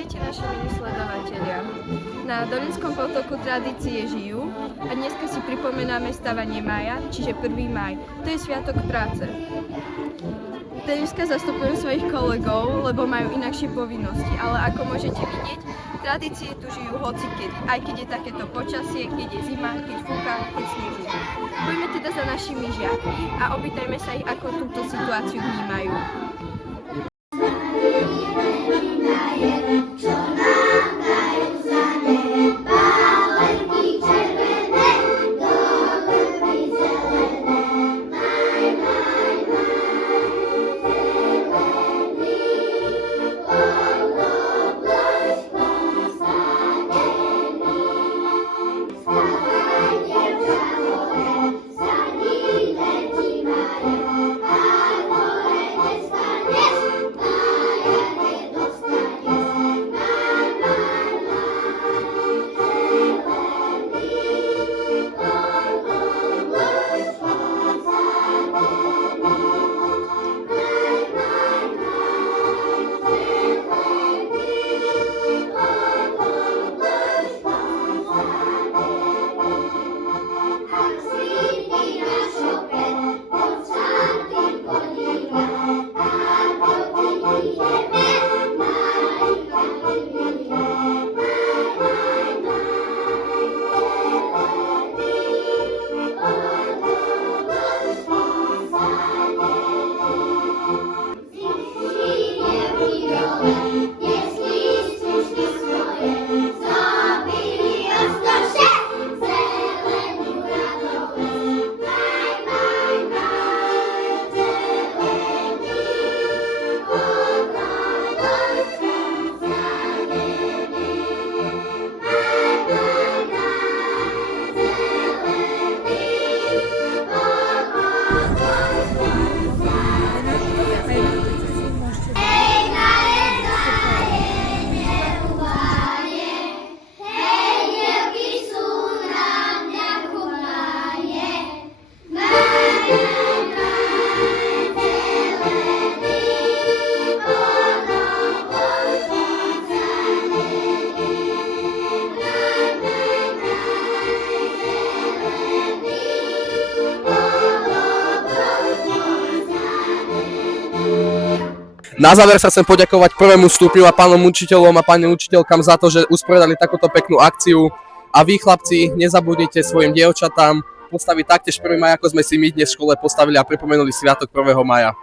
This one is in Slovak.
Vítajte naši milí sledovatelia. Na Dolinskom potoku tradície žijú a dneska si pripomenáme stavanie mája, čiže 1. máj. To je sviatok práce. Dneska zastupujem svojich kolegov, lebo majú inakšie povinnosti, ale ako môžete vidieť, tradície tu žijú hocikedy, aj keď je takéto počasie, keď je zima, keď fúka, keď sneží. Poďme teda za našimi žiakmi a opýtajme sa ich, ako túto situáciu vnímajú. Na záver sa chcem poďakovať prvému stupňu a pánom učiteľom a pani učiteľkám za to, že usporiadali takúto peknú akciu. A vy, chlapci, nezabudnite svojim dievčatám postaviť taktiež 1. maj, ako sme si my dnes v škole postavili a pripomenuli sviatok 1. maja.